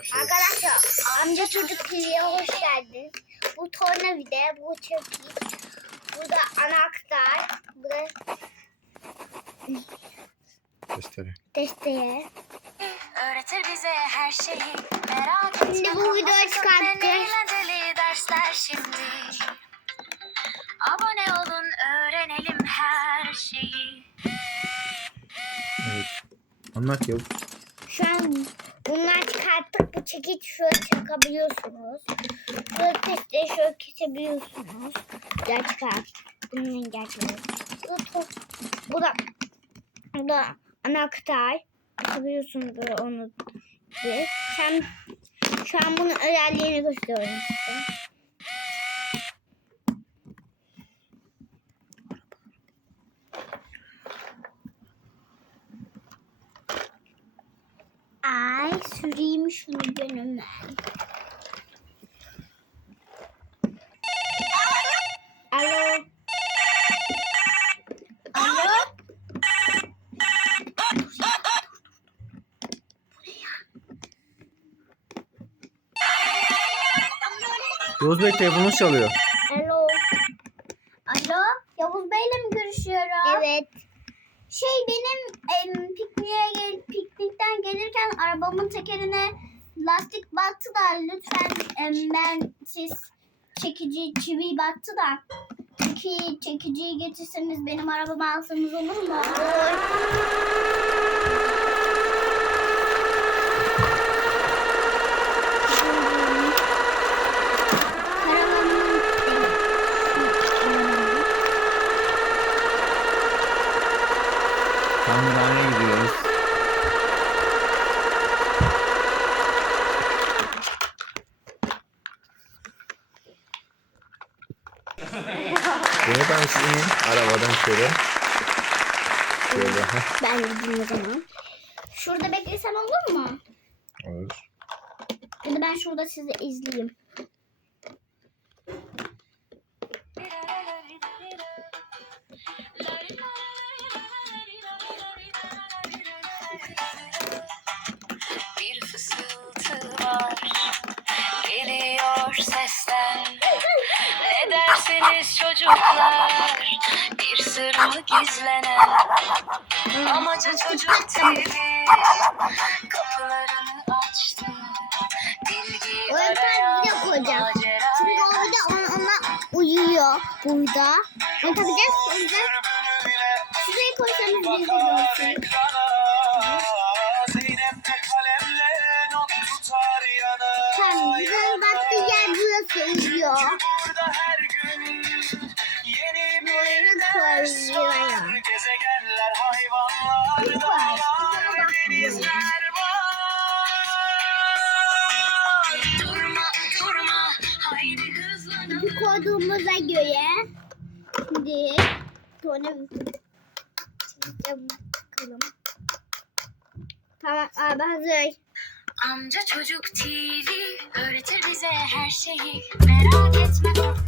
Başlıyoruz. Arkadaşlar amca çocuk TV'ye hoş geldiniz. Bu tornavida, bu çekiç, bu da anahtar, bu da Testere. testere. Öğretir bize her şeyi merak etme. Şimdi bu videoyu Eğlenceli dersler şimdi. Abone olun öğrenelim her şeyi. Evet. Anlat Yavuz. Şu an bunlar çıkarttık. Bu çekiç şöyle çakabiliyorsunuz. Şöyle testere şöyle kesebiliyorsunuz. Güzel çıkar. Bunun gerçeği. Bu, da bu da anahtar. Açabiliyorsunuz böyle onu. Sen şu an bunun özelliğini gösteriyorum size. Süreyim şunu gönlümden. Alo. Alo. Yavuz Bey telefonunuz çalıyor. Alo. Alo. Yavuz Bey'le mi görüşüyorum? Evet. Şey benim em, gelirken arabamın tekerine lastik battı da lütfen ben siz çekici çivi battı da çeki, çekiciyi getirseniz benim arabamı alsanız olur mu? Tamirhaneye gidiyoruz. Bunu ben sizin arabadan şöyle. Şöyle. Ben gideyim o zaman. Şurada beklesem olur mu? Olur. Ya da ben şurada sizi izleyeyim. Bir fısıltı var Geliyor sesler Ne dersiniz çocuklar Bir sır mı gizlenen Amacı çocuk TV Kapılarını açtı Bilgi Oraya bir video koyacağım. Çünkü o video ona, ona uyuyor burada. Onu takacağız. O yüzden şuraya koysanız. Zeynep de kalemle yeni bir ders var. Gezegenler, hayvanlar, dağlar, denizler var. Durma durma Haydi hızlanalım Bir koyduğumuza göre şimdi sonra bakalım. Tamam abi hazır. Amca Çocuk TV öğretir bize her şeyi. Merak etme korkma